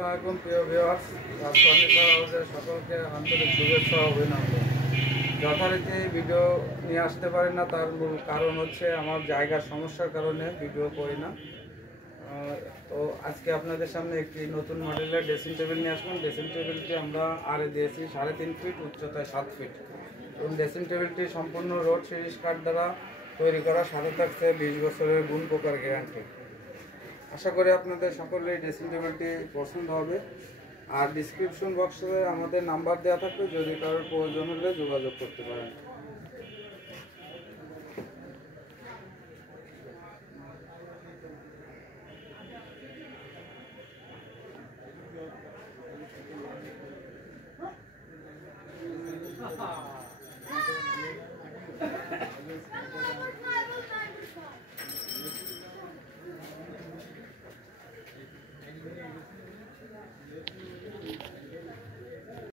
আসসালামু প্রিয় viewers, furniture হাউসের সকলকে আন্তরিক শুভেচ্ছা ও অভিনন্দন। যথারীতি ভিডিও নিয়ে আসতে পারি না, তার মূল কারণ হচ্ছে আমার জায়গার সমস্যার কারণে ভিডিও করি না। তো আজকে আপনাদের সামনে একটি নতুন মডেলের ড্রেসিং টেবিল নিয়ে আসলাম। ড্রেসিং টেবিলটি আমরা আরে দিয়েছি 3.5 ফিট, উচ্চতায় 7 ফিট এবং ড্রেসিং টেবিলটি সম্পূর্ণ রোড সিরিজ কাঠ দ্বারা তৈরি করা, সাথে থাকছে 20 বছরের গুণ পোকার গ্যারান্টি। আশা করি আপনাদের সকলেই ড্রেসিং টেবিলটি পছন্দ হবে। আর ডিসক্রিপশন বক্সে আমাদের নাম্বার দেওয়া থাকবে, যদি কারোর প্রয়োজন হলে যোগাযোগ করতে পারেন।